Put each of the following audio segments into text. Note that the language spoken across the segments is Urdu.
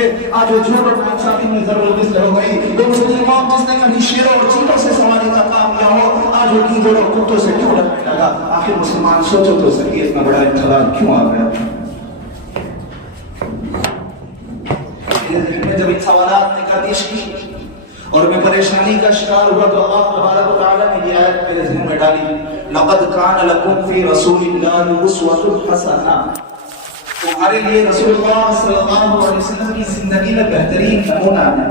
تھے آج وہ جھوٹ اور ناانصافی میں ضرب المثل ہو گئی. وہ مسلمان جس نے کبھی شیروں اور چیتوں سے سواری کا کام کیا ہو آج وہ گیدڑوں اور کتوں سے کیوں لڑنے لگا؟ آخر مسلمان سوچو تو صحیح اتنا بڑا ابتلا کیوں آ گیا؟ میں جب ان سوالات نے پیش کی اور میں پریشانی کا شکار ہوا تو اللہ تبارک و تعالی نے یہ آیت میرے ذہن میں ڈالی لقد کان لکم فی رسول اللہ اسوۃ حسنہ. تمہارے لیے رسول اللہ صلی اللہ علیہ وسلم کی زندگی میں بہترین نمونہ ہے.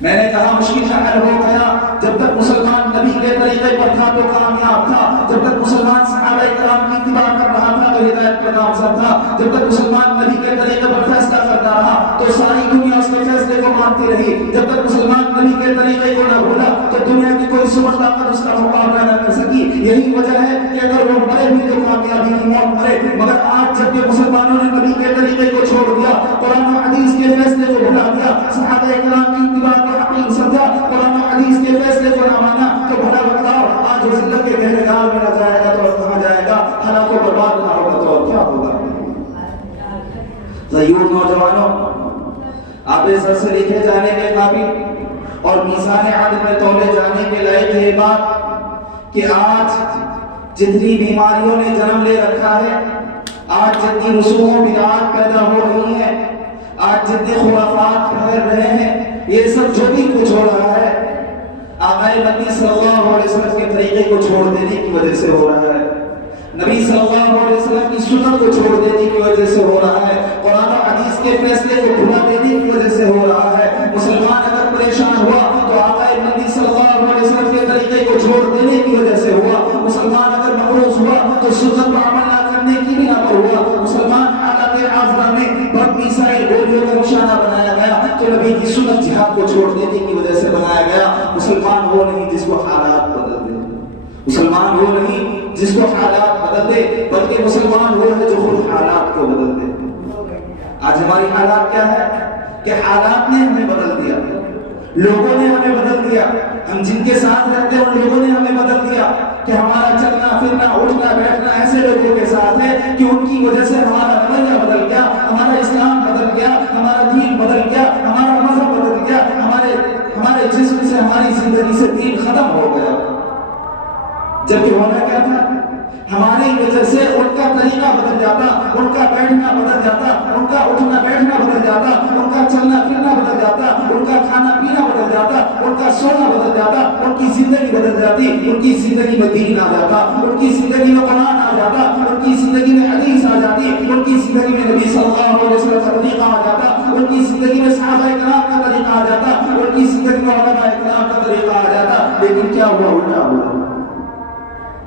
میں نے کہا مشکل کا حل ہو گیا جب تک مسلمان نبی کے طریقے پر تھا تو کامیاب تھا, جب تک مسلمان صحابہ کرام کی اتباع کر رہا تھا تو ہدایت پر نامزد تھا, جب تک مسلمان نبی کے طریقے پر فیصلہ کرتا رہا تو ساری دنیا اس کے فیصلے کو مانتی رہی, جب تک مسلمان نبی کے طریقے کو نہ بھولا تو دنیا کی کوئی سپر طاقت اس کا مقابلہ نہ کر سکی. یہی وجہ ہے کہ اگر وہ مرے بھی تو کامیابی کی موت مرے. مگر آج جب کہ مسلمانوں نے نبی کے طریقے کو چھوڑ دیا, قرآن و حدیث کے فیصلے کو بھلا دیا, صحابہ کرام کی اتباع حقیق سمجھا, قرآن و حدیث کے فیصلے کو نہ مانا تو بڑا بتاؤ آج وہ ذلت کے گہرے گال میں نہ جائے گا تو کہاں جائے گا؟ حالات کو برباد نہ ہوگا تو کیا ہوگا؟ ضیور نوجوانوں, آپ سر سے لکھے جانے کے قابل اور میزان عدل میں تولے جانے کے لائق ہے بات کہ آج جتنی بیماریوں نے جنم لے رکھا ہے, آج جتنی رسوم و بدعات پیدا ہو رہی ہیں, آج جتنے خرافات پھیل رہے ہیں, یہ سب جو بھی کچھ ہو رہا ہے آقا نبی صلی اللہ علیہ وسلم کے طریقے کو چھوڑ دینے کی وجہ سے ہو رہا ہے, نبی صلی اللہ علیہ وسلم کی سنت کو چھوڑ دینے کی وجہ سے ہو رہا ہے, قرآن و حدیث کے فیصلے کو بھلا دینے کی وجہ سے ہو رہا ہے. مسلمان اگر پریشان ہوا تو آقا نبی صلی اللہ علیہ وسلم کے طریقے کو چھوڑ دینے کی وجہ سے ہوا. مسلمان اگر مقروض ہوا تو سنت پر عمل نہ کرنے کی بنا پر ہوا. مسلمان حالات عاجزہ میں بد میثاقی گولیوں کا نشانہ بنایا گیا تو نبی کی سنت جہاد کو چھوڑ دینے کی وجہ سے بنایا گیا. مسلمان وہ نہیں جس کو حالات بدل دے, مسلمان وہ نہیں جس کو حالات بدل دے, بلکہ مسلمان وہ ہے جو خود حالات کو بدل دے. آج ہماری حالات کیا ہے کہ حالات نے ہمیں بدل دیا, لوگوں نے ہمیں بدل دیا, ہم جن کے ساتھ رہتے ہیں ان لوگوں نے ہمیں بدل دیا کہ ہمارا چلنا پھرنا اٹھنا بیٹھنا ایسے لوگوں کے ساتھ ہے کہ ان کی وجہ سے ہمارا رویہ بدل گیا, ہمارا اسلام بدل گیا, ہمارا دین بدل گیا, ہمارا مذہب بدل گیا, ہمارے جسم سے ہماری زندگی سے دین ختم ہو گیا. جبکہ ہونا کیا تھا, ہماری وجہ سے ان کا طریقہ بدل جاتا, ان کا بیٹھنا بدل جاتا, ان کا اٹھنا بیٹھنا بدل جاتا, ان کا چلنا پھرنا بدل جاتا, ان کا کھانا پینا بدل جاتا, ان کا سونا بدل جاتا, ان کی زندگی بدل جاتی, ان کی زندگی میں دین آ جاتا, ان کی زندگی میں قرآن آ جاتا, ان کی زندگی میں حدیث آ جاتی, ان کی زندگی میں نبی صلی اللہ علیہ وسلم کا طریقہ آ جاتا, ان کی زندگی میں صحابہ کرام کا طریقہ آ جاتا, ان کی زندگی میں علماء کرام کا طریقہ آ جاتا. لیکن کیا ہوا, الٹا ہوا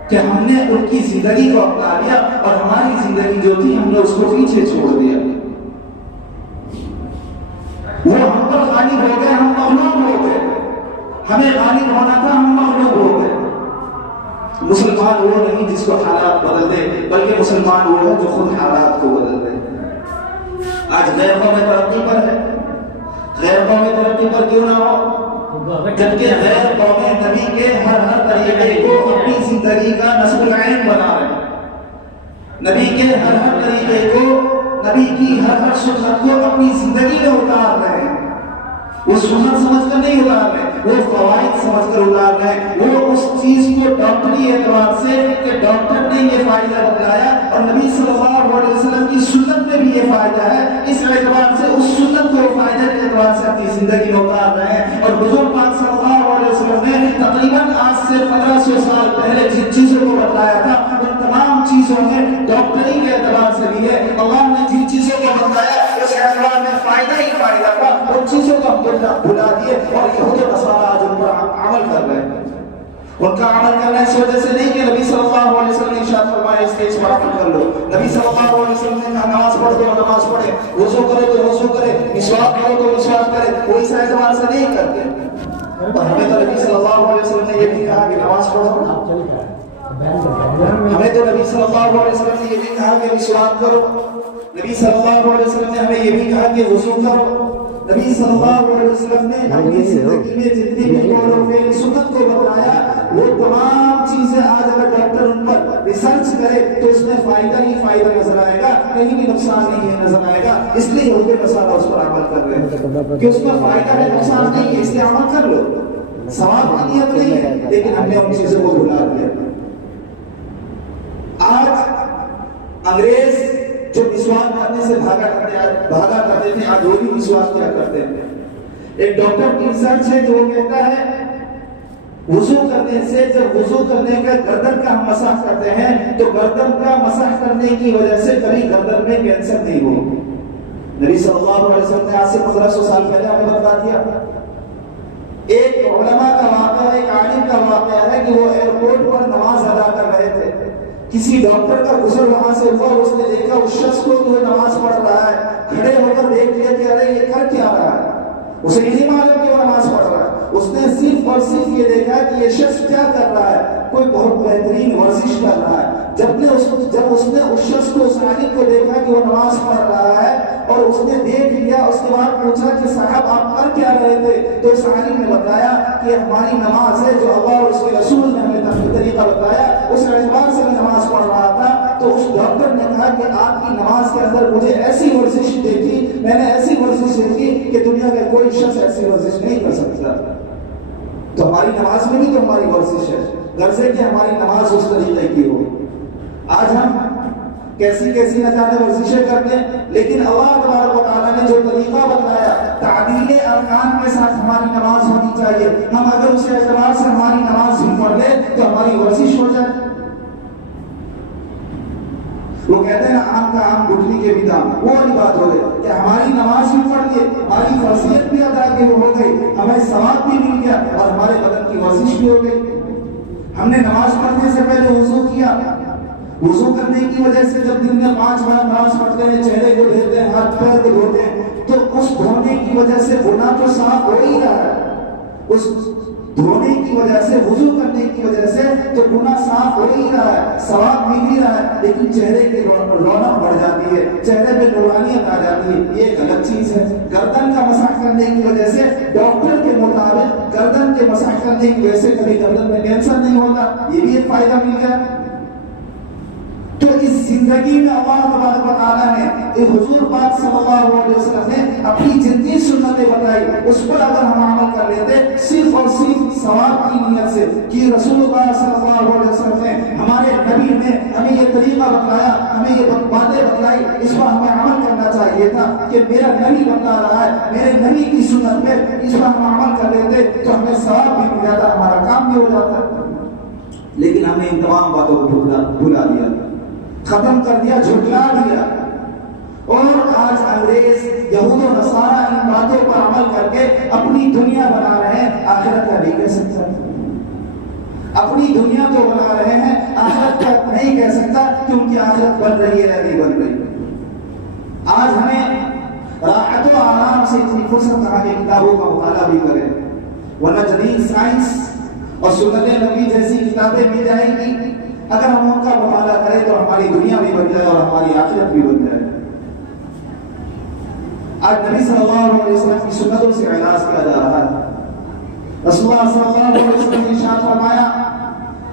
کہ ہم نے ان کی زندگی کو اپنا لیا اور ہماری زندگی جو تھی ہم نے اس کو پیچھے چھوڑ دیا. وہ ہم پر غالب ہو گئے, ہم مغلوب ہو گئے. ہمیں غالب ہونا تھا, ہم مغلوب ہو گئے. مسلمان وہ نہیں جس کو حالات بدل دے, بلکہ مسلمان وہ ہے جو خود حالات کو بدل دے. آج غیر قوم ترقی پر ہے, غیر قوم ترقی پر کیوں نہ ہو, جبکہ غیر قوم نبی کے ہر طریقے کو اپنی زندگی کا نصب العین بنا رہے ہیں. نبی کے ہر طریقے کو, نبی کی ہر سنت کو اپنی زندگی میں اتار رہے ہیں. وہ سنت سمجھ کر نہیں اتار رہے, وہ فوائد سمجھ کر اتار رہے ہیں. وہ اس چیز کو ڈاکٹری اعتبار سے کہ ڈاکٹر نے یہ فائدہ بتلایا اور نبی صلی اللہ علیہ وسلم کی سنت میں بھی یہ فائدہ ہے, اس اعتبار سے اس سنت کو فائدے کے اعتبار سے اپنی زندگی میں اتار رہے ہیں. اور حضور پاک صلی اللہ علیہ وسلم نے تقریباً آج سے 1500 سال پہلے جن چیزوں کو بتلایا تھا ان تمام چیزوں میں ڈاکٹری کے اعتبار سے بھی ہے. اللہ نے جن چیزوں کو بتلایا اس اعتبار میں فائدہ ہی فائدہ تھا, ان چیزوں کو ہم بھلا دیے اور یہود و نصارہ آج ان پر عمل کر رہے ہیں. ان کا عمل کرنا اس وجہ سے نہیں کہ نبی صلی اللہ علیہ وسلم نے ارشاد فرمایا اسٹیج پر عمل کر لو. نبی صلی اللہ علیہ وسلم نے کہا نماز پڑھ دو نماز پڑھے, وضو کرے تو وضو کرے, مسواک کرو تو مسواک کرے. وہ اس اعتبار سے نہیں کرتے. اور ہمیں تو نبی صلی اللہ علیہ وسلم نے یہ بھی کہا کہ نماز پڑھو, ہمیں تو نبی صلی اللہ علیہ وسلم نے یہ بھی کہا کہ مسواک کرو, نبی صلی اللہ علیہ وسلم نے ہمیں یہ بھی کہا کہ وضو کرو. نبی صلی اللہ علیہ وسلم نے اپنی زندگی میں جتنی بھی قول و فعل سنت کو بتایا وہ تمام چیزیں آج اگر ڈاکٹر ان پر ریسرچ کرے تو اس میں فائدہ ہی فائدہ نظر آئے گا، کہیں بھی نقصان نہیں ہے نظر آئے گا. اس لیے یہود نصارہ اس پر عمل کر رہے ہیں کہ اس میں فائدہ ہے نقصان نہیں ہے، اس لیے عمل کر لو. ثواب کی نیت نہیں ہے، لیکن ہم نے ان چیزوں کو بھلا دیا. آج انگریز جو مسواک کرنے سے بھاگا کرتے تھے، آج وہ بھی مسواک کیا کرتے ہیں. ایک ڈاکٹر کی ریسرچ ہے جو وہ کہتا ہے وضو کرنے سے، جب وضو کرنے کا گردن کا ہم مسح کرتے ہیں تو گردن کا مسح کرنے کی وجہ سے کبھی گردن میں کینسر نہیں ہو. نبی صلی اللہ علیہ وسلم نے آج سے 1500 سال پہلے ہمیں بتا دیا. ایک علماء کا واقعہ، ایک عالم کا واقعہ ہے کہ وہ ایئرپورٹ پر نماز ادا کر رہے تھے. کسی ڈاکٹر کا گزر وہاں سے ہوا، اس نے دیکھا اس شخص کو کہ وہ نماز پڑھ رہا ہے. کھڑے ہو کر دیکھ لیا کہ ارے یہ کر کیا رہا ہے. اسے نہیں معلوم کہ وہ نماز پڑھ رہا ہے. اس نے صرف اور صرف یہ دیکھا کہ یہ شخص کیا کر رہا ہے، کوئی بہت بہترین ورزش کر رہا ہے. جب اس نے اس شخص کو، اس عالم کو دیکھا کہ وہ نماز پڑھ رہا ہے اور اس نے دیکھ لیا، اس کے بعد پوچھا کہ صاحب آپ کر کیا رہے تھے، تو اس عالم نے بتایا کہ ہماری نماز ہے جو اللہ اور اس کے رسول نے ہمیں طریقہ بتایا، اس اعتبار سے میں نماز پڑھ رہا تھا. تو اس ڈاکٹر نے کہا کہ آپ کی نماز کے اندر مجھے ایسی ورزش دیکھی، میں نے ایسی ورزش دیکھی کہ دنیا کا کوئی شخص ایسی ورزش نہیں کر سکتا. تو ہماری نماز میں بھی تو ہماری ورزش ہے، غرض ہے کہ ہماری نماز اس طریقے کی ہو. آج ہم کیسی کیسی نہ جانے ورزشیں کرتے ہیں، لیکن اللہ تبارک و تعالیٰ نے جو طریقہ بتایا تعدیل ارکان کے ساتھ ہماری نماز ہونی چاہیے. ہم اگر اس اعتبار سے ہماری نماز بھی پڑھ لیں تو ہماری ورزش ہو جائے. وہ کہتے ہیں نا آم کا آم گٹھلی کے بھی دام، وہ والی بات ہو گئی کہ ہماری نماز بھی پڑھ لی، ہماری فرضیت بھی ادا کی ہو گئی، ہمیں ثواب بھی مل گیا اور ہمارے بدن کی ورزش بھی ہو گئی. ہم نے نماز پڑھنے سے پہلے وضو کیا. وضو کرنے کی وجہ سے جب دن میں 5 بار نماز پڑھتے ہیں، چہرے کو دھوتے ہیں، ہاتھ پیر کو دھوتے ہیں، تو اس دھونے کی وجہ سے گناہ تو صاف ہو ہی رہا ہے. اس دھونے کی وجہ سے، وضو کرنے کی وجہ سے تو گناہ صاف ہو ہی رہا ہے، ثواب مل ہی رہا ہے، لیکن چہرے کی رونق بڑھ جاتی ہے، چہرے پہ نورانیت آ جاتی ہے. یہ ایک الگ چیز ہے. گردن کا مسح کرنے کی وجہ سے ڈاکٹر کے مطابق گردن کے مسح کرنے کی وجہ سے کبھی گردن میں کینسر نہیں ہوتا. یہ بھی ایک فائدہ مل گیا. تو اس زندگی میں اللہ تبارک و تعالیٰ نے، حضور پاک صلی اللہ علیہ وسلم نے اپنی جتنی سنتیں بتائی اس پر اگر ہم عمل کر لیتے صرف اور صرف ثواب کی نیت سے کہ رسول اللہ صلی اللہ علیہ وسلم نے، ہمارے نبی نے ہمیں یہ طریقہ بتلایا، ہمیں یہ باتیں بتلائی، اس پر ہمیں عمل کرنا چاہیے تھا کہ میرا نبی بتا رہا ہے، میرے نبی کی سنت پہ اس پر ہم عمل کر لیتے تو ہمیں ثواب بھی مل جاتا، ہمارا کام بھی ہو جاتا. لیکن ہم نے ان تمام باتوں کو بھلا دیا، ختم کر دیا، جھٹلا دیا. اور آج انگریز، یہود و نصارہ ان باتوں پر عمل کر کے اپنی دنیا بنا رہے ہیں. آخرت کا نہیں کہہ سکتا. اپنی دنیا تو بنا رہے ہیں، آخرت کا نہیں کہہ سکتا کہ ان کی آخرت بن رہی ہے یا نہیں بن رہی. آج ہمیں راحت و آرام سے اتنی فرصت کہاں کہ کتابوں کا مطالعہ بھی کریں، ورنہ جدید سائنس اور سنت نبی جیسی کتابیں مل جائیں گی. اگر ہم ان کا مطالعہ کریں تو ہماری دنیا بھی بن جائے اور ہماری آخرت بھی بن جائے. آج نبی صلی اللہ علیہ وسلم کی سنتوں سے علاج کیا جا رہا ہے. رسول اللہ صلی اللہ علیہ وسلم نے ارشاد فرمایا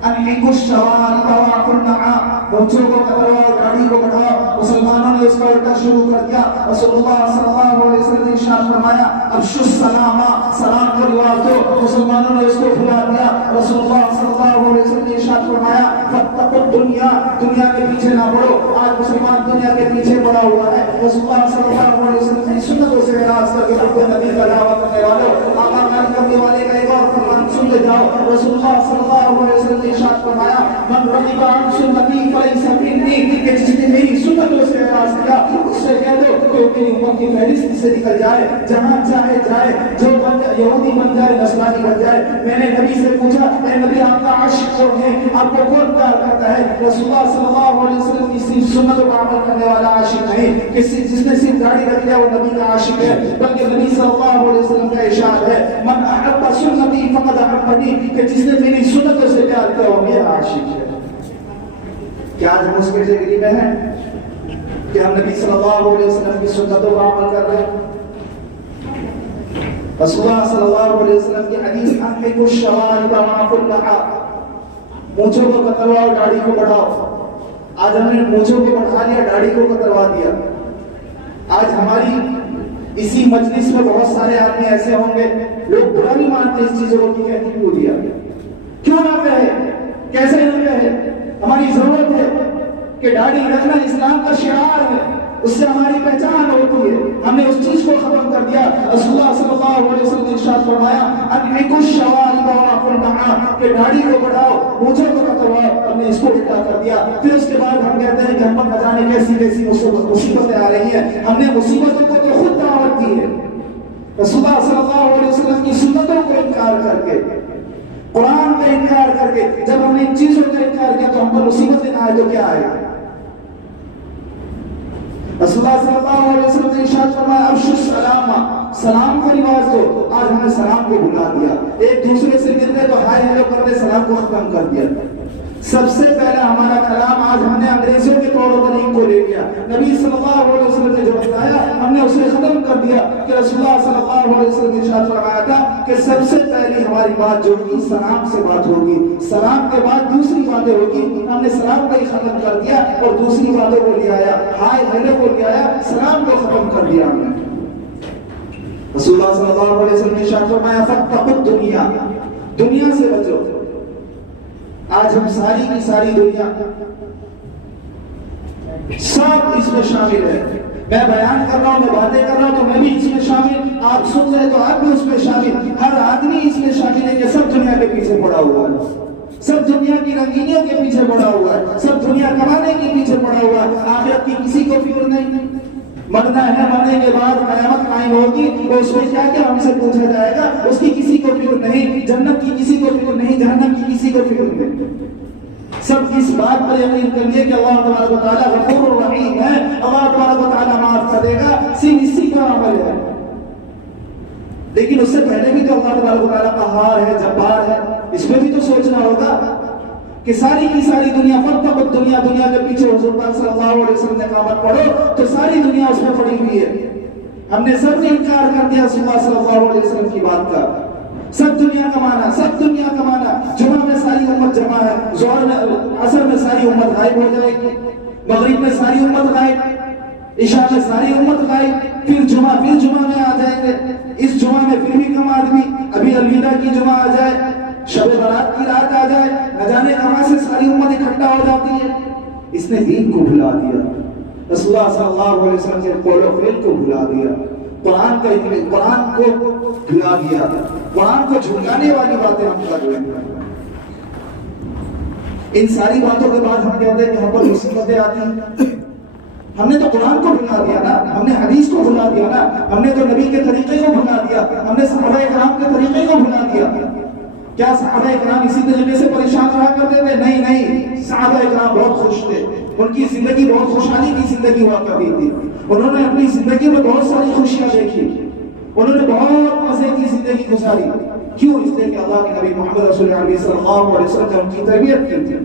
انحقوا الشوارب واعفوا النعام، بچوں کو کترو اور گاڑی کو بڑھاؤ. مسلمانوں نے اس کا الٹا شروع کر دیا. رسول اللہ صلی اللہ علیہ وسلم نے ارشاد فرمایا افشوا السلام، سلام کو رواج دو. مسلمانوں نے اس کو بھلا دیا. رسول اللہ صلی اللہ علیہ وسلم نے ارشاد فرمایا فاتقوا الدنیا، دنیا کے پیچھے نہ پڑو. آج مسلمان دنیا کے پیچھے پڑا ہوا ہے. رسول اللہ صلی اللہ علیہ وسلم نے سنتوں سے علاج کر کے اپنے نبی کا دعوت کرنے والوں، آقا قائم کرنے والے کا ایک اور فرمان سن لے جاؤ. رسول اللہ صلی اللہ علیہ وسلم نے ارشاد فرمایا من رغب عن سنتی فلیس منی، کہ جس نے میری سنتوں سے اعراض کیا اس سے کہہ دو کہ وہ میری امت کی فہرست سے نکل جائے، جہاں چاہے جائے، جو یہودی بن جائے، نصرانی بن جائے. میں نے نبی سے پوچھا اے نبی آپ کا عاشق کون ہے، آپ کو کون پیار کرتا ہے؟ رسول اللہ صلی اللہ علیہ وسلم کی صرف سنتوں کا عمل کرنے والا عاشق نہیں کہ جس نے صرف داڑھی رکھ لیا وہ نبی کا عاشق ہے، بلکہ نبی صلی اللہ علیہ وسلم کا ارشاد ہے من احب سنتی فقد احبنی، کہ جس نے میری سنتوں سے پیار کیا وہ میرا عاشق ہے. کیا آج ہم اس کیٹیگری میں ہیں کہ ہم نبی صلی اللہ علیہ وسلم کی سنتوں کا عمل کر رہے ہیں؟ رسول اللہ صلی اللہ علیہ وسلم کی حدیث انحقوا الشوارب واعفوا اللحى، مونچھوں کو کترواؤ، داڑھی کو بڑھاؤ. آج ہم نے مونچھوں کو بڑھا لیا، داڑھی کو کتروا دیا. آج ہماری اسی مجلس میں بہت سارے آدمی ایسے ہوں گے، لوگ برا بھی مانتے اس چیزوں کو کہ کیوں دیا، کیوں نہ کہے، کیسے نہ کہے. ہماری ضرورت ہے کہ داڑھی رکھنا اسلام کا شعار ہے، اس سے ہماری پہچان ہوتی ہے. ہم نے اس چیز کو ختم کر دیا. رسول اللہ صلی اللہ علیہ وسلم نے ارشاد فرمایا انعقوا الشوارب واعفوا النعام، کہ داڑھی کو بڑھاؤ، مونچھوں کو کترواؤ. ہم نے اس کو الٹا کر دیا. پھر اس کے بعد ہم کہتے ہیں کہ ہم پر نہ جانے کیسی کیسی مصیبتیں آ رہی ہیں. ہم نے مصیبتوں کو تو خود دعوت دی ہے. رسول اللہ صلی اللہ علیہ وسلم کی سنتوں کو انکار کر کے، قرآن کا انکار کر کے، جب ہم نے ان چیزوں کا انکار کیا تو ہم پر مصیبتیں نہ آئے تو کیا آئے؟ رسول اللہ صلی اللہ علیہ وسلم نے ارشاد فرمایا افشوا السلام، سلام کا رواج دو. آج ہم نے سلام کو بھلا دیا. ایک دوسرے سے ملتے تو ہائے ہیلو کرتے، سلام کو ختم کر دیا. سب سے پہلا ہمارا کلام آج ہم نے انگریزوں کے طور طریق کو لے لیا. نبی صلی اللہ علیہ وسلم نے جو بتایا ہم نے اسے ختم کر دیا. کہ رسول اللہ صلی اللہ علیہ وسلم نے ارشاد فرمایا تھا کہ سب سے پہلی ہماری بات جو ہوگی سلام سے بات ہوگی، سلام کے بعد دوسری باتیں ہوگی. ہم نے سلام کو ہی ختم کر دیا اور دوسری باتوں کو لے آیا، ہائے ہیلو کو لے آیا، سلام کو ختم کر دیا ہم نے. رسول اللہ صلی اللہ علیہ وسلم نے ارشاد فرمایا فاتقوا الدنیا، دنیا سے بچو. آج ہم ساری کی ساری دنیا سب اس میں شامل ہے. میں بیان کر رہا ہوں، میں باتیں کر رہا ہوں تو میں بھی اس میں شامل، آپ سن رہے تو آپ بھی اس میں شامل. ہر آدمی اس میں شامل ہے کہ سب دنیا کے پیچھے پڑا ہوا ہے، سب دنیا کی رنگینیوں کے پیچھے پڑا ہوا ہے، سب دنیا کمانے کے پیچھے پڑا ہوا ہے. آخرت کی کسی کو فکر نہیں. مرنا ہے، مرنے کے بعد قیامت قائم ہوگی تو اس میں کیا کیا ہم سے پوچھا جائے گا، اس کی کسی کو فکر نہیں. جنت کی کسی کو فکر نہیں، جہنم کی کسی کو فکر نہیں. سب اس بات پر یقین کریے کہ اللہ تبارک و تعالیٰ غفور الرحیم ہے، اللہ تبارک و تعالیٰ معاف کر دے گا. صرف اسی کا عمل ہے. لیکن اس سے پہلے بھی تو اللہ تبارک و تعالیٰ قہار ہے، جبار ہے. اس میں بھی تو سوچنا ہوگا کہ ساری کی ساری دنیا فاتقوا الدنیا، دنیا کے پیچھے حضور پاک صلی اللہ علیہ وسلم نے قامت پڑھو تو ساری دنیا اس میں پڑی ہوئی ہے. ہم نے سب نے انکار کر دیا رسول اللہ صلی اللہ علیہ وسلم کی بات کا. سب دنیا کمانا، سب دنیا کمانا. جمعہ میں ساری امت جمع ہے، ظہر میں عصر میں ساری امت غائب ہو جائے گی، مغرب میں ساری امت غائب، عشاء میں ساری امت غائب، پھر جمعہ میں آ جائیں گے. اس جمعہ میں پھر بھی کم آدمی، ابھی الوداع کی جمعہ آ جائے، شب برات کی رات آ جائے، نہ جانے کہاں سے ساری امت اکٹھا ہو جاتی ہے. اس نے دین کو بھلا دیا، رسول اللہ صلی اللہ علیہ وسلم کے قول و فعل کو بھلا دیا، قرآن کو بھلا دیا. قرآن کو جھٹلانے والی باتیں ہم کر رہے ہیں. ان ساری باتوں کے بعد ہم کہتے ہیں کہ ہم پر مصیبتیں آتی ہیں. ہم نے تو قرآن کو بھلا دیا نا، ہم نے حدیث کو بھلا دیا نا، ہم نے تو نبی کے طریقے کو بھلا دیا، ہم نے صحابہ کرام کے طریقے کو بھلا دیا. کیا صحابہ کرام اسی طریقے سے پریشان رہا کرتے تھے؟ نہیں. صحابہ کرام بہت خوش تھے، ان کی زندگی بہت خوشحالی کی زندگی ہوا کرتی تھی. انہوں نے اپنی زندگی میں بہت ساری خوشیاں دیکھی، انہوں نے بہت مزے کی زندگی گزاری. کیوں؟ اس لیے کہ اللہ کے نبی محمد رسول اللہ صلی اللہ علیہ وسلم نے ان کی تربیت کی تھی.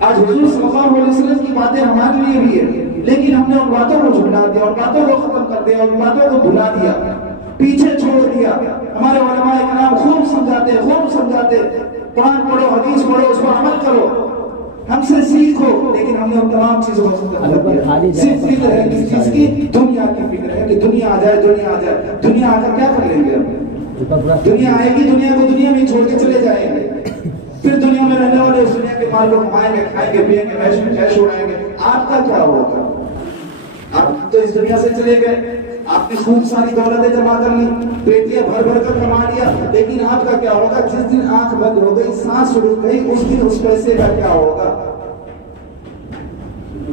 آج حضور صلی اللہ علیہ وسلم کی باتیں ہمارے لیے بھی ہے، لیکن ہم نے ان باتوں کو جھٹلا دیا، ان باتوں کو ختم کر دیا، ان باتوں کو بھلا دیا، پیچھے چھوڑ دیا. ہمارے علماء کرام خوب سمجھاتے قرآن پڑھو، حدیث پڑھو، اس پر عمل کرو، ہم سے سیکھو. لیکن ہم نے ان تمام چیزوں کو ختم کر دیا. صرف فکر ہے کس چیز کی؟ دنیا کی فکر ہے کہ دنیا آ جائے. دنیا آ کر کیا کر لیں گے؟ دنیا آئے گی، دنیا کو دنیا میں چھوڑ کے چلے جائیں گے. پھر دنیا میں رہنے والے اس دنیا کے مال کو کمائیں گے، کھائیں گے، پیئیں گے، عیش اڑائیں گے. آپ کا کیا ہوگا؟ آپ تو اس دنیا سے چلے گئے، آپ نے خوب ساری دولتیں جمع کر لی، پیٹیاں بھر بھر کر کما لیا، لیکن آپ کا کیا ہوگا؟ جس دن آنکھ بند ہو گئی، سانس رک گئی، اس دن اس پیسے کا کیا ہوگا؟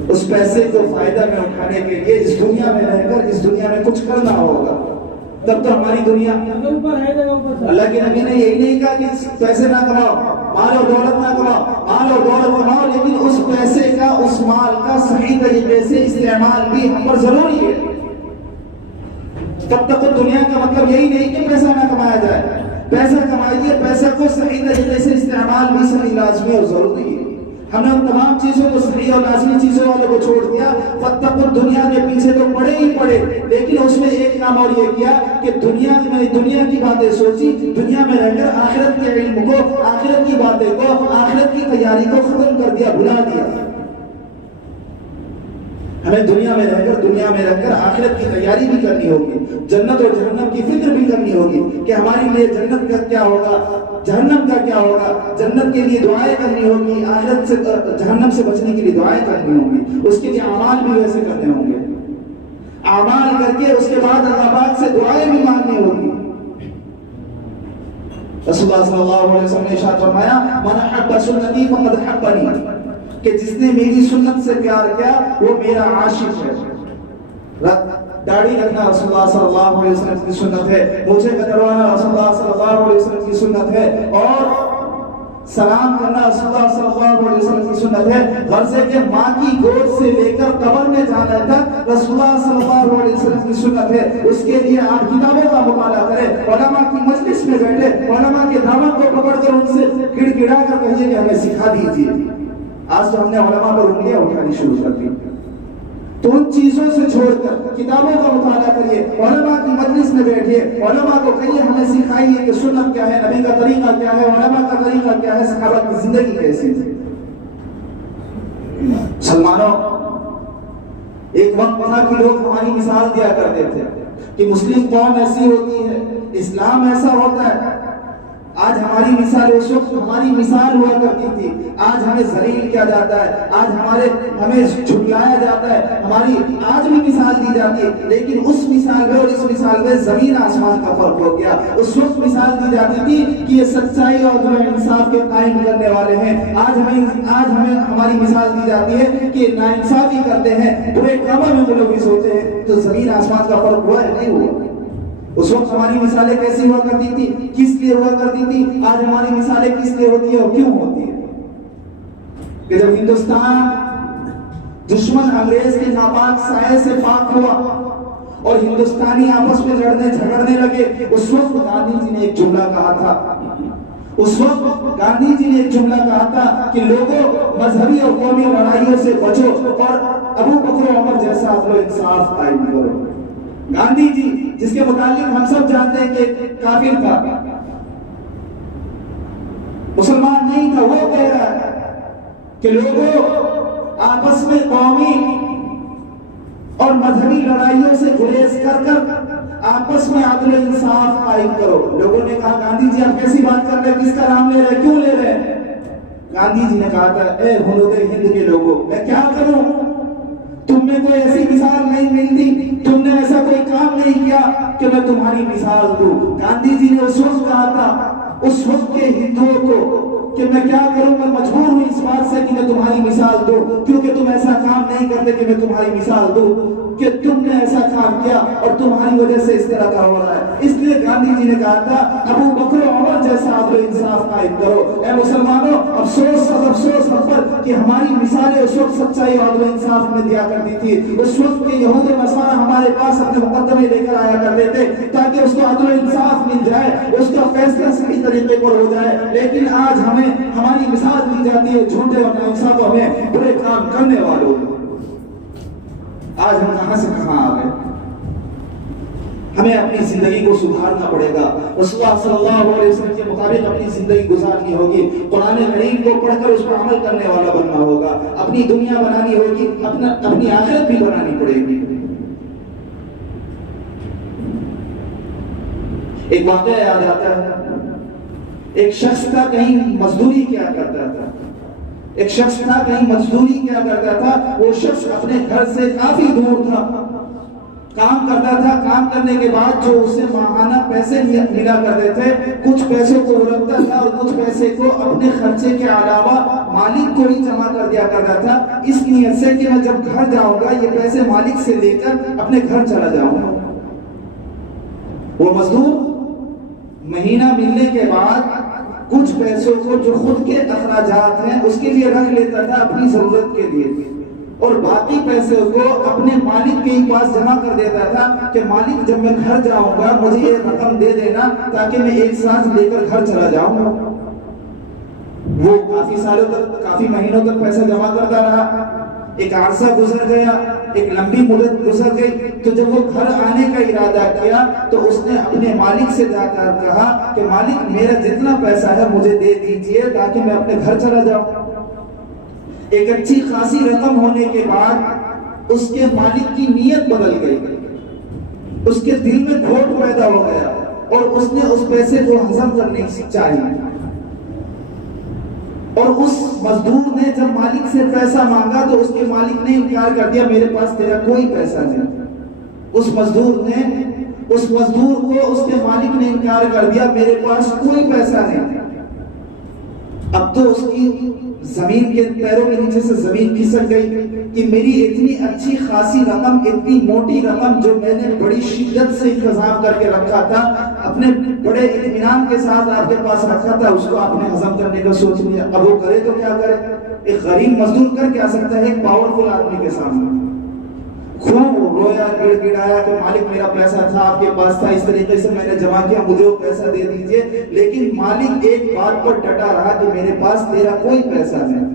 اس پیسے کو فائدہ میں اٹھانے کے لیے اس دنیا میں رہ کر اس دنیا میں کچھ کرنا ہوگا. تب تو ہماری دنیا، اللہ کے نبی نے یہی نہیں کہا کہ پیسے نہ کماؤ، مال اور دولت نہ کماؤ، مال اور دولت کماؤ، لیکن اس پیسے کا، اس مال کا صحیح طریقے سے استعمال بھی ہم پر ضروری ہے. تب تک دنیا کا مطلب یہی نہیں کہ پیسہ نہ کمایا جائے. پیسہ کمائیے، پیسہ کو صحیح طریقے سے استعمال بھی صحیح لازمی اور ضروری ہے. ہم نے ان تمام چیزوں کو، صحیح اور لازمی چیزوں والے کو چھوڑ دیا. فاتقوا الدنیا کے پیچھے تو پڑے ہی پڑے، لیکن اس میں ایک کام اور یہ کیا کہ دنیا میں دنیا کی باتیں سوچی، دنیا میں رہ کر آخرت کے علم کو، آخرت کی باتیں کو، آخرت کی تیاری کو ختم کر دیا، بھلا دیا. ہمیں دنیا میں رہ کر آخرت کی تیاری بھی کرنی ہوگی، جنت اور جہنم کی فکر بھی کرنی ہوگی کہ ہمارے لیے جنت کا کیا ہوگا، جہنم کا کیا ہوگا، جنت کے لیے دعائیں کرنی ہوگی، آخرت سے جہنم سے بچنے کے لیے دعائیں کرنی ہوگی، اس کے لیے اعمال بھی ویسے کرنے ہوں گے، اعمال کر کے اس کے بعد اللہ پاک سے دعائیں بھی مانگنی ہوگی۔ رسول اللہ صلی اللہ علیہ وسلم نے ارشاد فرمایا من احب سنتی فقد احبنی، کہ جس نے میری سنت سے پیار کیا وہ میرا عاشق ہے۔ داڑھی رکھنا رسول اللہ صلی اللہ علیہ وسلم کی سنت ہے، مونچھیں کتروانا رسول اللہ صلی اللہ علیہ وسلم کی سنت ہے، اور سلام کرنا رسول اللہ صلی اللہ علیہ وسلم کی سنت ہے۔ غرض ہے کہ ماں کی گود سے لے کر قبر میں جانا تک رسول اللہ صلی اللہ علیہ وسلم کی سنت ہے۔ اس کے لیے آپ کتابوں کا مطالعہ کریں، علماء کی مجلس میں بیٹھے، علماء کے دامن کو پکڑ کر ان سے گڑ گڑا کر کہیے کہ ہمیں سکھا دیجیے۔ آج تو ہم نے علماء پر انگلیاں اٹھانی شروع کر دی، تو ان چیزوں سے چھوڑ کر کتابوں کا مطالعہ کریے، علماء کی مجلس میں بیٹھیے، علماء کو کہیے ہمیں سکھائیے کہ سنت کیا ہے، نبی کا طریقہ کیا ہے، علماء کا طریقہ کیا ہے، صحابہ کی زندگی کیسی ہے۔ مسلمانوں، ایک وقت تھا کہ لوگ ہماری مثال دیا کرتے تھے کہ مسلم قوم ایسی ہوتی ہے، اسلام ایسا ہوتا ہے۔ آج ہماری مثال، اس وقت ہماری مثال ہوا کرتی تھی، آج ہمیں ذلیل کیا جاتا ہے، آج ہمیں جھٹلایا جاتا ہے، ہماری آج بھی مثال دی جاتی ہے، لیکن اس مثال میں اور اس مثال میں زمین آسمان کا فرق ہو گیا۔ اس وقت مثال دی جاتی تھی کہ یہ سچائی اور انصاف کے قائم کرنے والے ہیں، آج ہمیں ہماری مثال دی جاتی ہے کہ ناانصافی کرتے ہیں، برے کاموں میں ملوث ہوتے ہیں۔ تو زمین آسمان کا فرق ہوا ہے نہیں ہوا؟ اس وقت ہماری مثالیں کیسی ہوا کرتی تھی، کس لیے ہوا کرتی تھی، آج ہماری مثالیں کس لیے ہوتی ہے اور کیوں ہوتی ہے؟ کہ جب ہندوستان دشمن انگریز کے ناپاک سائے سے پاک ہوا اور ہندوستانی آپس میں لڑنے جھگڑنے لگے، اس وقت گاندھی جی نے ایک جملہ کہا تھا، کہ لوگوں مذہبی اور قومی لڑائیوں سے بچو اور ابو بکر و عمر جیسا عدل و انصاف قائم کرو۔ گاندھی جی جس کے متعلق ہم سب جانتے ہیں کہ کافر تھا، مسلمان نہیں تھا، وہ کہہ رہا ہے کہ لوگوں آپس میں قومی اور مذہبی لڑائیوں سے گریز کر آپس میں عدل و انصاف قائم کرو۔ لوگوں نے کہا گاندھی جی آپ کیسی بات کر رہے ہیں، کس کا نام لے رہے ہیں، کیوں لے رہے ہیں؟ گاندھی جی نے کہا تھا اے ہنود ہند کے لوگوں، میں کیا کروں، تم میں کوئی ایسی مثال نہیں ملتی، تم نے ایسا کوئی کام نہیں کیا کہ میں تمہاری مثال دوں۔ گاندھی جی نے اس وقت کہا تھا اس وقت کے ہندوؤں کو کہ میں کیا کروں، میں مجبور ہوں اس بات سے کہ میں تمہاری مثال دوں، کیونکہ تم ایسا کام نہیں کرتے کہ میں تمہاری مثال دوں، کہ تم نے ایسا کام کیا اور تمہاری وجہ سے اس طرح کا ہو رہا ہے۔ اس لیے گاندھی جی نے کہا تھا ابو بکر و عمر جیسا عدل و انصاف قائم کرو۔ اے مسلمانوں، افسوس ہم پر کہ ہماری مثالیں اس وقت سچائی اور عدل و انصاف میں دیا کرتی تھی۔ اس وقت کے یہود و نصارہ ہمارے پاس اپنے مقدمے لے کر آیا کرتے تھے تاکہ اس کو عدل و انصاف مل جائے، اس کا فیصلہ صحیح طریقے پر ہو جائے، لیکن آج ہماری مثال دی جاتی ہے جھوٹے اور ناانصافوں میں، برے کام کرنے والوں۔ آج ہم کہاں سے کہاں آ گئے؟ ہمیں اپنی زندگی کو سدھارنا پڑے گا، رسول اللہ صلی اللہ علیہ وسلم کے مطابق اپنی زندگی گزارنی ہوگی، قرآن کریم کو پڑھ کر اس پر عمل کرنے والا بننا ہوگا، اپنی دنیا بنانی ہوگی، اپنی آخرت بھی بنانی پڑے گی۔ ایک واقعہ یاد آتا ہے، ایک شخص تھا کہیں مزدوری کیا کرتا تھا، وہ شخص اپنے گھر سے کافی دور تھا، کام کرتا تھا، کام کرنے کے بعد جو اسے ماہانہ پیسے ملا کرتے تھے، کچھ پیسوں کو وہ رکھتا تھا اور کچھ پیسے کو اپنے خرچے کے علاوہ مالک کو ہی جمع کر دیا کرتا تھا، اس نیت سے کہ میں جب گھر جاؤں گا یہ پیسے مالک سے لے کر اپنے گھر چلا جاؤں گا۔ وہ مزدور مہینہ ملنے کے بعد کچھ پیسوں کو جو خود کے اخراجات ہیں اس کے لیے رکھ لیتا تھا اپنی ضرورت کے لیے، اور باقی پیسے کو اپنے مالک کے پاس جمع کر دیتا تھا کہ مالک جب میں گھر جاؤں گا مجھے یہ رقم دے دینا تاکہ میں ایک ساتھ لے کر گھر چلا جاؤں گا۔ وہ کافی سالوں تک، کافی مہینوں تک پیسہ جمع کرتا رہا، ایک عرصہ گزر گیا، ایک لمبی مدت گزر گئی، تو جب وہ گھر آنے کا ارادہ کیا تو اس نے اپنے مالک سے جا کر کہا کہ مالک میرا جتنا پیسہ ہے مجھے دے دیجئے تاکہ میں اپنے گھر چلا جاؤں۔ ایک اچھی خاصی رقم ہونے کے بعد اس کے مالک کی نیت بدل گئی، اس کے دل میں کھوٹ پیدا ہو گیا اور اس نے اس پیسے کو ہضم کرنے چاہیے۔ اور اس مزدور نے جب مالک سے پیسہ مانگا تو اس کے مالک نے انکار کر دیا، میرے پاس تیرا کوئی پیسہ نہیں۔ اس مزدور کو اس کے مالک نے انکار کر دیا، میرے پاس کوئی پیسہ نہیں۔ اب تو اس کی زمین کے پیروں کے نیچے سے زمین کھسک گئی کہ میری اتنی اچھی خاصی رقم، اتنی موٹی رقم جو میں نے بڑی شدت سے انتظام کر کے رکھا تھا، اپنے بڑے اطمینان کے ساتھ آپ کے پاس رکھا تھا، اس کو آپ نے ہضم کرنے کا سوچ لیا۔ اب وہ کرے تو کیا کرے؟ ایک غریب مزدور کر کیا سکتا ہے ایک پاورفل آدمی کے سامنے؟ خوب رویا، گڑ گڑایا کہ مالک میرا پیسہ تھا، آپ کے پاس تھا، اس طریقے سے میں نے جمع کیا، مجھے وہ پیسہ دے دیجئے۔ لیکن مالک ایک بات پر ڈٹا رہا کہ میرے پاس تیرا کوئی پیسہ نہیں۔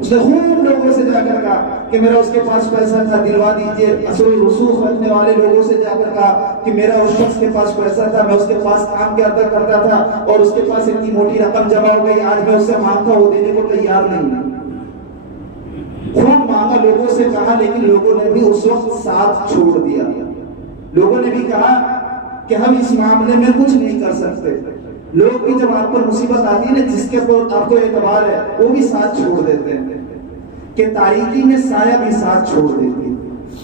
اس نے خوب لوگوں سے جا کر کہا کہ میرا اس کے پاس پیسہ تھا، دلوا دیجئے۔ اصول رسوخ رکھنے والے لوگوں سے جا کر کہا کہ میرا اس شخص کے پاس پیسہ تھا، میں اس کے پاس کام کرتا تھا اور اس کے پاس اتنی موٹی رقم جمع ہو گئی، آج میں اس سے مانگتا وہ دینے کو تیار نہیں۔ خوب مانگا، لوگوں سے کہا، لیکن لوگوں نے بھی اس وقت ساتھ چھوڑ دیا۔ لوگوں نے بھی کہا کہ ہم اس معاملے میں کچھ نہیں کر سکتے۔ لوگ بھی جب آپ پر مصیبت آتی ہے نا، جس کے اوپر آپ کو اعتبار ہے، وہ بھی ساتھ چھوڑ دیتے ہیں کہ تاریکی میں سایہ بھی ساتھ چھوڑ دیتی ہے،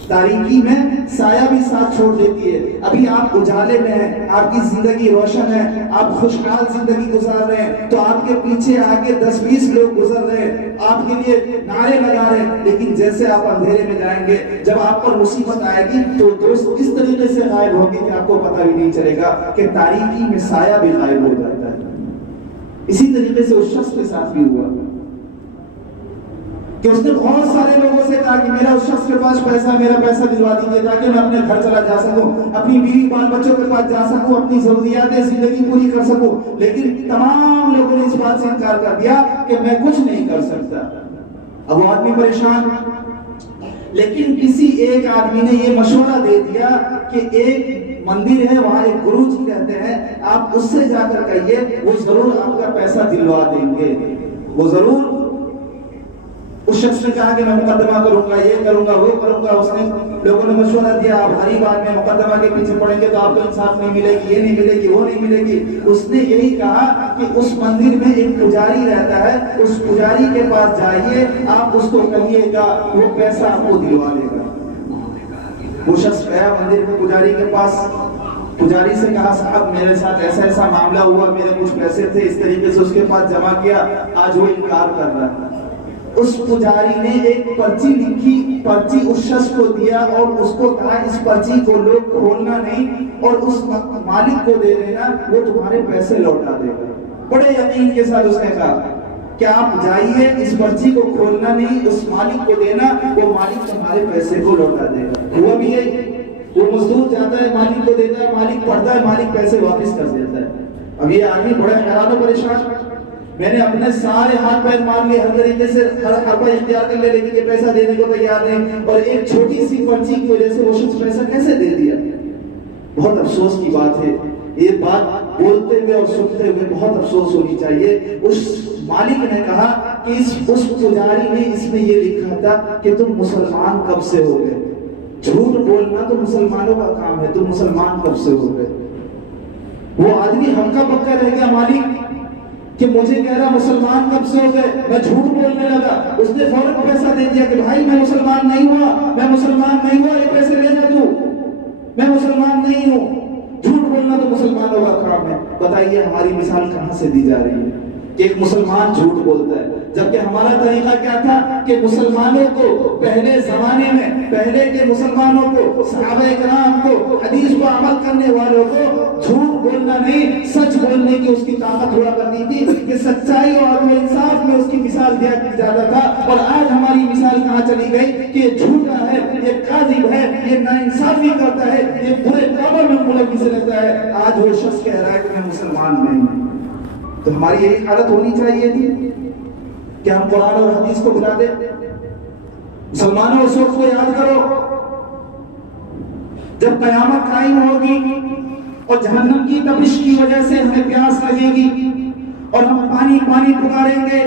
تاریکی میں سایہ بھی ساتھ چھوڑ دیتی ہے۔ ابھی آپ اجالے میں ہیں، آپ کی زندگی روشن ہے، آپ خوشحال زندگی گزار رہے ہیں، تو آپ کے پیچھے آگے 10-20 لوگ گزر رہے ہیں، آپ کے لیے نعرے لگا رہے ہیں، لیکن جیسے آپ اندھیرے میں جائیں گے، جب آپ پر مصیبت آئے گی تو دوست اس طریقے سے غائب ہوگی کہ آپ کو پتہ بھی نہیں چلے گا کہ تاریکی میں سایہ بھی غائب ہو جاتا ہے۔ اسی طریقے سے اس شخص کے ساتھ بھی ہوا کہ اس نے بہت سارے لوگوں سے کہا کہ میرا اس شخص کے پاس پیسہ، میرا پیسہ دلوا دیجیے تاکہ میں اپنے گھر چلا جا سکوں، اپنی بیوی بال بچوں کے پاس جا سکوں، اپنی ضروریات زندگی پوری کر سکوں۔ لیکن تمام لوگوں نے اس بات سے انکار کر دیا کہ میں کچھ نہیں کر سکتا۔ اب وہ آدمی پریشان، لیکن کسی ایک آدمی نے یہ مشورہ دے دیا کہ ایک مندر ہے، وہاں ایک گرو جی رہتے ہیں، آپ اس سے جا کر کہیے، وہ ضرور آپ کا پیسہ دلوا دیں گے، وہ ضرور۔ اس شخص نے کہا کہ میں مقدمہ کروں گا، یہ کروں گا، وہ کروں گا۔ اس نے لوگوں نے مشورہ دیا، آپ ہری بات میں مقدمہ کے پیچھے پڑیں گے تو آپ کو انصاف نہیں ملے گی، یہ نہیں ملے گی، وہ نہیں ملے گی۔ اس نے یہی کہا کہ اس مندر میں ایک پجاری رہتا ہے، اس پجاری کے پاس جائیے، آپ اس کو کہیے گا، وہ پیسہ آپ کو دلوا دے گا۔ وہ شخص گیا مندر میں پجاری کے پاس، پجاری سے کہا صاحب میرے ساتھ ایسا ایسا معاملہ ہوا، میرے کچھ پیسے تھے، اس طریقے سے اس کے پاس جمع کیا، آج وہ انکار کر رہا ہے۔ اس پجاری نے ایک پرچی لکھی، پرچی اس شخص کو دیا اور اس کو کہا اس پرچی کو لوگ کھولنا نہیں اور اس مالک کو دے دینا، وہ تمہارے پیسے لوٹا دے گا۔ بڑے یقین کے ساتھ اس نے کہا کہ آپ جائیے، اس پرچی کو کھولنا نہیں، اس مالک کو دینا، وہ مالک تمہارے پیسے کو لوٹا دے گا۔ ہوا بھی یہی، وہ مزدور جاتا ہے، مالک کو دیتا ہے، مالک پڑھتا ہے، مالک پیسے واپس کر دیتا ہے۔ اب یہ آدمی بڑے حیران و پریشان، میں نے اپنے سارے ہاتھ پیر مار لیے، ہر طریقے سے ہر حربہ اختیار کر لیا، لیکن یہ پیسہ دینے کو تیار نہیں، اور ایک چھوٹی سی پرچی کی وجہ سے وہ شخص پیسہ کیسے دے دیا؟ بہت افسوس کی بات ہے، یہ بات بولتے ہوئے اور سنتے ہوئے بہت افسوس ہونی چاہیے۔ اس مالک نے کہا کہ اس پجاری نے اس میں یہ لکھا تھا کہ تم مسلمان کب سے ہو گئے؟ جھوٹ بولنا تو مسلمانوں کا کام ہے، تم مسلمان کب سے ہو گئے؟ وہ آدمی ہمکا بکا رہ گیا مالک کہ مجھے کہہ رہا مسلمان کب سے ہو گئے، میں جھوٹ بولنے لگا۔ اس نے فوراً پیسہ دے دیا کہ بھائی میں مسلمان نہیں ہوا، میں مسلمان نہیں ہوا، یہ پیسے لے جا تو، میں مسلمان نہیں ہوں۔ جھوٹ بولنا تو مسلمانوں کا کام ہے۔ بتائیے ہماری مثال کہاں سے دی جا رہی ہے کہ ایک مسلمان جھوٹ بولتا ہے، جبکہ ہمارا طریقہ کیا تھا کہ مسلمانوں کو پہلے زمانے میں، پہلے کے مسلمانوں کو، صحابہ کرام کو، حدیث کو عمل کرنے والوں کو جھوٹ بولنا نہیں، سچ بولنے کی اس کی طاقت ہوا کرتی تھی کہ سچائی اور انصاف میں اس کی مثال دیا جاتا تھا۔ اور آج ہماری مثال کہاں چلی گئی کہ یہ جھوٹا ہے، یہ کاذب ہے، یہ ناانصافی کرتا ہے، یہ برے کاموں میں ملوث رہتا ہے۔ آج وہ شخص کہہ رہا ہے کہ میں مسلمان نہیں ہوں۔ تو ہماری یہی حالت ہونی چاہیے تھی کہ ہم قرآن اور حدیث کو بھلا دیں۔ مسلمانوں اس وقت کو یاد کرو جب قیامت قائم ہوگی اور جہنم کی تپش کی وجہ سے ہمیں پیاس لگے گی اور ہم پانی پانی پکاریں گے،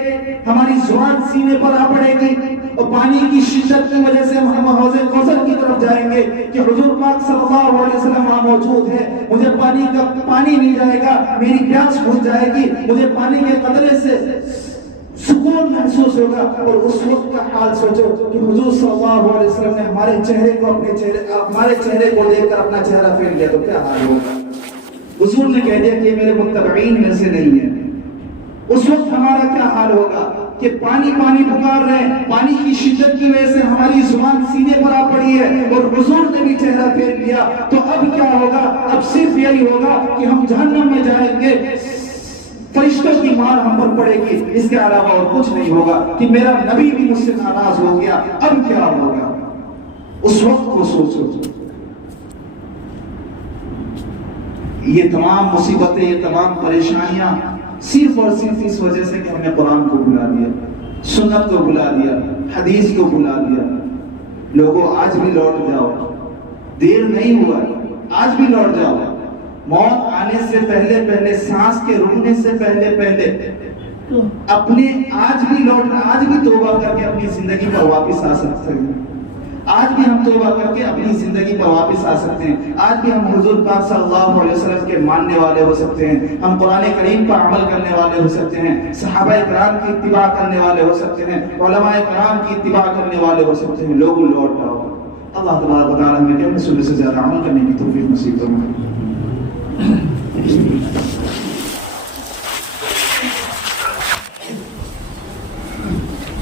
ہماری زبان سینے پر آ پڑے گی، اور پانی کی شدت کی وجہ سے ہم حوض کوثر کی طرف جائیں گے کہ حضور پاک صلی اللہ علیہ وسلم وہاں موجود ہے، مجھے پانی مل جائے گا، میری پیاس بجھ جائے گی، مجھے پانی کے قطرے سے سکون محسوس ہوگا۔ اور اس وقت کا حال سوچو کہ حضور صلی اللہ علیہ وسلم نے ہمارے چہرے کو دیکھ کر اپنا چہرہ پھیر لیا تو کیا حال ہوگا؟ حضور نے کہہ دیا کہ میرے متبعین میں سے نہیں ہے، اس وقت ہمارا کیا حال ہوگا کہ پانی پانی پکار رہے ہیں، پانی کی شدت کی وجہ سے ہماری زبان سینے پر آ پڑی ہے اور حضور نے بھی چہرہ پھیر لیا، تو اب کیا ہوگا؟ اب صرف یہی ہوگا کہ ہم جہنم میں جائیں گے، فرشتوں کی مار ہم پر پڑے گی، اس کے علاوہ اور کچھ نہیں ہوگا کہ میرا نبی بھی مجھ سے ناراض ہو گیا، اب کیا ہوگا؟ اس وقت کو سوچو۔ یہ تمام مصیبتیں، یہ تمام پریشانیاں صرف اور صرف اس وجہ سے کہ ہم نے قرآن کو بھلا دیا، سنت کو بھلا دیا، حدیث کو بھلا دیا۔ لوگوں آج بھی لوٹ جاؤ، دیر نہیں ہوا، آج بھی لوٹ جاؤ۔ موت آنے سے پہلے سانس کے رکنے سے پہلے اپنے آج بھی لوٹنا، آج بھی توبہ کر کے اپنی زندگی پر واپس آ سکتے ہیں۔ آج بھی ہم توبہ کر کے اپنی زندگی پر واپس آ سکتے ہیں۔ آج بھی ہم حضور پاک صلی اللہ علیہ وسلم کے ماننے والے ہو سکتے ہیں، ہم قرآن کریم پر عمل کرنے والے ہو سکتے ہیں، صحابہ کرام کی اتباع کرنے والے ہو سکتے ہیں، علماء کرام کی اتباع کرنے والے ہو سکتے ہیں۔ لوگوں لوٹ آؤ۔ اللہ تبارک و تعالی ہمیں کہنے سننے سے زیادہ عمل کرنے کی توفیق نصیب فرمائے۔